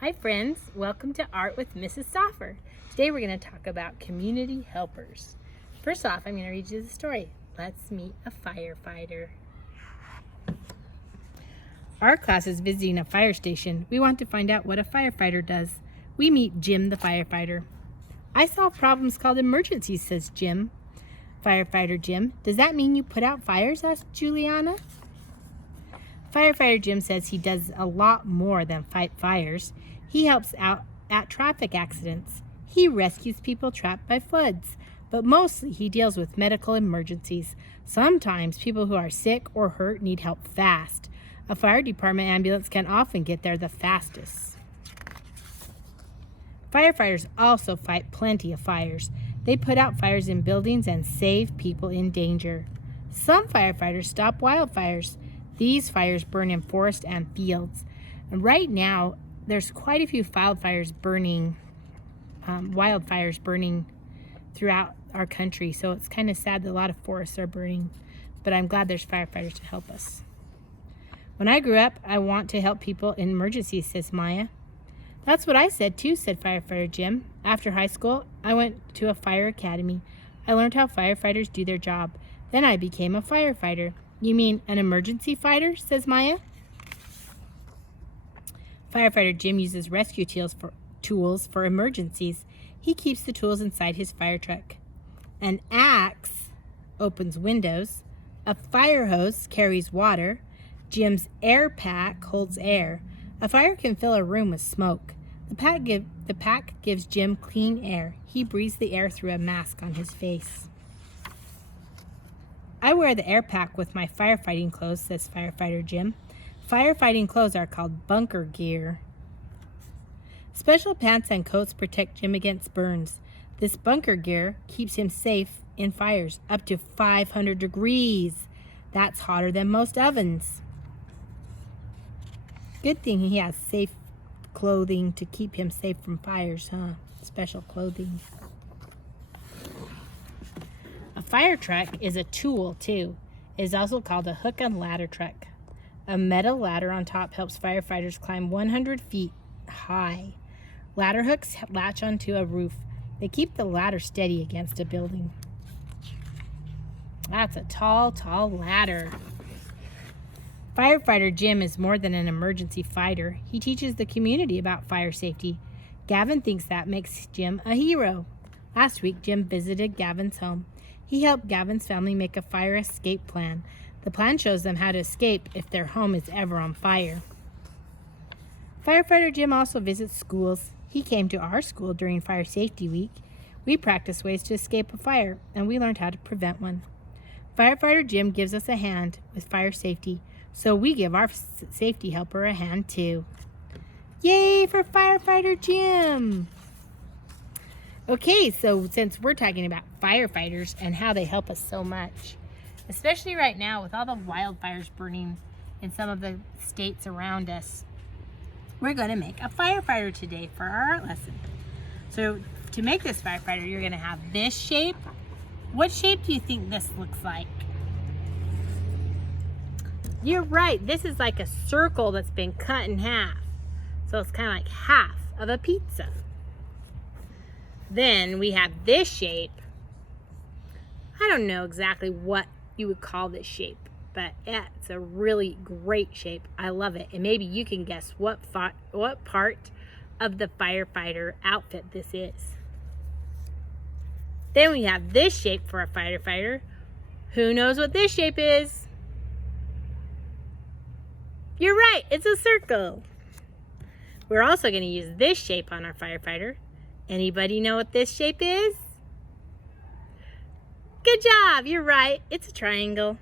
Hi friends, welcome to Art with Mrs. Soffer. Today we're going to talk about community helpers. First off, I'm going to read you the story. Let's meet a firefighter. Our class is visiting a fire station. We want to find out what a firefighter does. We meet Jim the firefighter. I solve problems called emergencies, says Jim. Firefighter Jim, does that mean you put out fires? Asked Juliana. Firefighter Jim says he does a lot more than fight fires. He helps out at traffic accidents. He rescues people trapped by floods, but mostly he deals with medical emergencies. Sometimes people who are sick or hurt need help fast. A fire department ambulance can often get there the fastest. Firefighters also fight plenty of fires. They put out fires in buildings and save people in danger. Some firefighters stop wildfires. These fires burn in forests and fields. And right now, there's quite a few wildfires burning throughout our country. So it's kind of sad that a lot of forests are burning. But I'm glad there's firefighters to help us. When I grew up, I want to help people in emergencies, says Maya. That's what I said too, said Firefighter Jim. After high school, I went to a fire academy. I learned how firefighters do their job. Then I became a firefighter. You mean an emergency fighter, says Maya. Firefighter Jim uses rescue tools for emergencies. He keeps the tools inside his fire truck. An axe opens windows. A fire hose carries water. Jim's air pack holds air. A fire can fill a room with smoke. The pack gives Jim clean air. He breathes the air through a mask on his face. I wear the air pack with my firefighting clothes, says Firefighter Jim. Firefighting clothes are called bunker gear. Special pants and coats protect Jim against burns. This bunker gear keeps him safe in fires up to 500 degrees. That's hotter than most ovens. Good thing he has safe clothing to keep him safe from fires, huh? Special clothing. A fire truck is a tool, too. It is also called a hook and ladder truck. A metal ladder on top helps firefighters climb 100 feet high. Ladder hooks latch onto a roof. They keep the ladder steady against a building. That's a tall, tall ladder. Firefighter Jim is more than an emergency fighter. He teaches the community about fire safety. Gavin thinks that makes Jim a hero. Last week, Jim visited Gavin's home. He helped Gavin's family make a fire escape plan. The plan shows them how to escape if their home is ever on fire. Firefighter Jim also visits schools. He came to our school during Fire Safety Week. We practiced ways to escape a fire, and we learned how to prevent one. Firefighter Jim gives us a hand with fire safety, so we give our safety helper a hand too. Yay for Firefighter Jim! Okay, so since we're talking about firefighters and how they help us so much, especially right now with all the wildfires burning in some of the states around us, we're going to make a firefighter today for our art lesson. So to make this firefighter, you're going to have this shape. What shape do you think this looks like? You're right. This is like a circle that's been cut in half. So it's kind of like half of a pizza. Then we have this shape. I don't know exactly what you would call this shape, but it's a really great shape. I love it. And maybe you can guess what part of the firefighter outfit this is. Then we have this shape for a firefighter. Who knows what this shape is? You're right, it's a circle. We're also going to use this shape on our firefighter. Anybody know what this shape is? Good job, you're right, it's a triangle.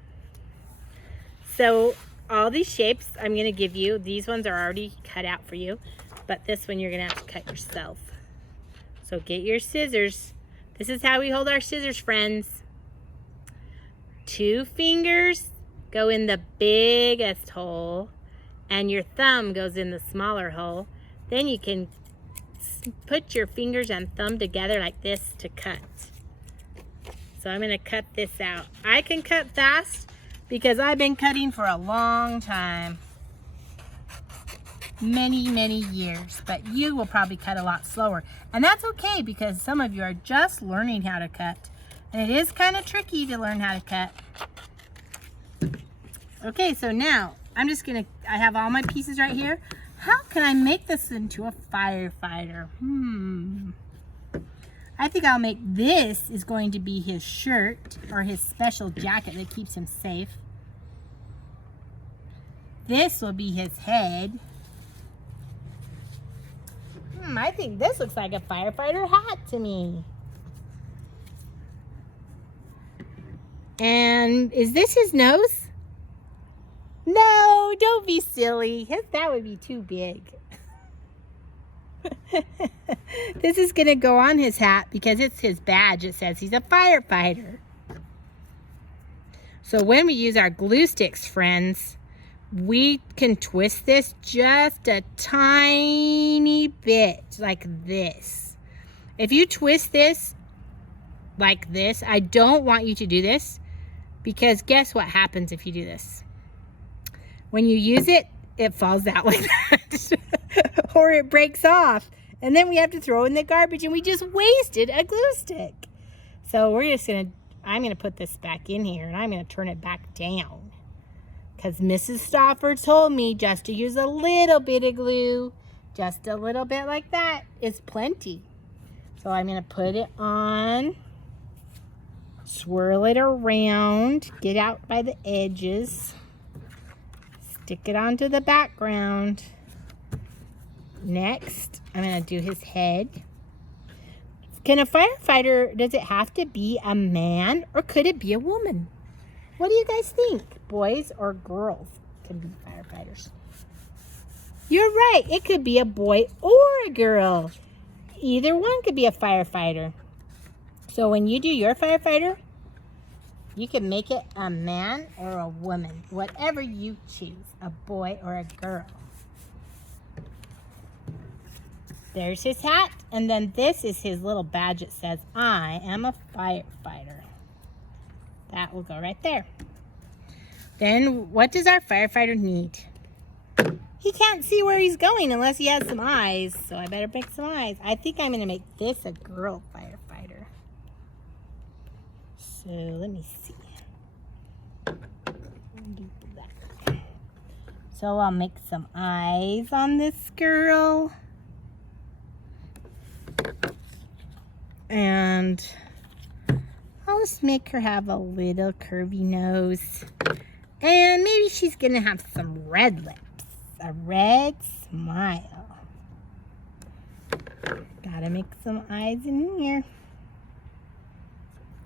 So all these shapes I'm going to give you, these ones are already cut out for you, but this one you're going to have to cut yourself. So get your scissors. This is how we hold our scissors, friends. 2 fingers go in the biggest hole, and your thumb goes in the smaller hole. Then you can put your fingers and thumb together like this to cut. So I'm going to cut this out. I can cut fast because I've been cutting for a long time. many, many years, but you will probably cut a lot slower. And that's okay because some of you are just learning how to cut. And it is kind of tricky to learn how to cut. Okay, so now I'm just gonna, I have all my pieces right here. How can I make this into a firefighter? I think I'll make this is going to be his shirt or his special jacket that keeps him safe. This will be his head. I think this looks like a firefighter hat to me. And is this his nose? No, don't be silly. That would be too big. This is going to go on his hat because it's his badge. It says he's a firefighter. So when we use our glue sticks, friends, we can twist this just a tiny bit like this. If you twist this like this, I don't want you to do this because guess what happens if you do this? When you use it, it falls out like that or it breaks off and then we have to throw it in the garbage and we just wasted a glue stick. So I'm gonna put this back in here and I'm gonna turn it back down because Mrs. Stauffer told me just to use a little bit of glue, just a little bit like that is plenty. So I'm gonna put it on, swirl it around, get out by the edges, stick it onto the background. Next, I'm going to do his head. Can a firefighter, does it have to be a man or could it be a woman? What do you guys think? Boys or girls can be firefighters? You're right. It could be a boy or a girl. Either one could be a firefighter. So when you do your firefighter, you can make it a man or a woman, whatever you choose, a boy or a girl. There's his hat, and then this is his little badge that says, I am a firefighter. That will go right there. Then what does our firefighter need? He can't see where he's going unless he has some eyes, so I better make some eyes. I think I'm going to make this a girl firefighter. So let me see. So I'll make some eyes on this girl. And I'll just make her have a little curvy nose. And maybe she's going to have some red lips. A red smile. Gotta make some eyes in here.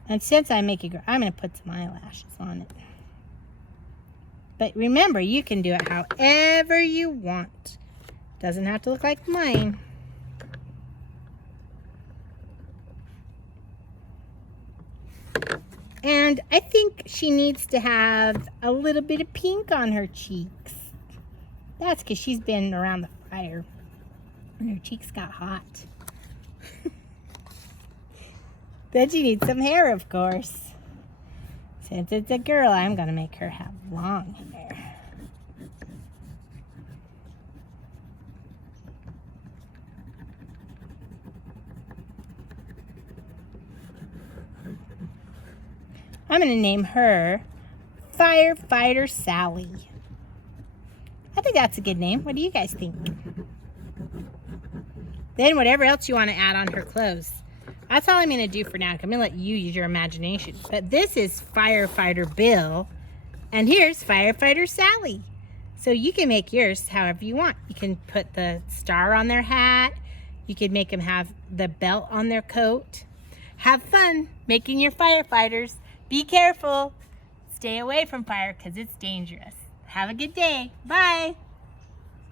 And since I make a girl, I'm going to put some eyelashes on it. But remember, you can do it however you want. Doesn't have to look like mine. And I think she needs to have a little bit of pink on her cheeks. That's because she's been around the fire and her cheeks got hot. Then she needs some hair, of course. Since it's a girl, I'm going to make her have long hair. I'm going to name her Firefighter Sally. I think that's a good name. What do you guys think? Then whatever else you want to add on her clothes. That's all I'm going to do for now. I'm going to let you use your imagination. But this is Firefighter Bill. And here's Firefighter Sally. So you can make yours however you want. You can put the star on their hat. You could make them have the belt on their coat. Have fun making your firefighters. Be careful. Stay away from fire because it's dangerous. Have a good day. Bye.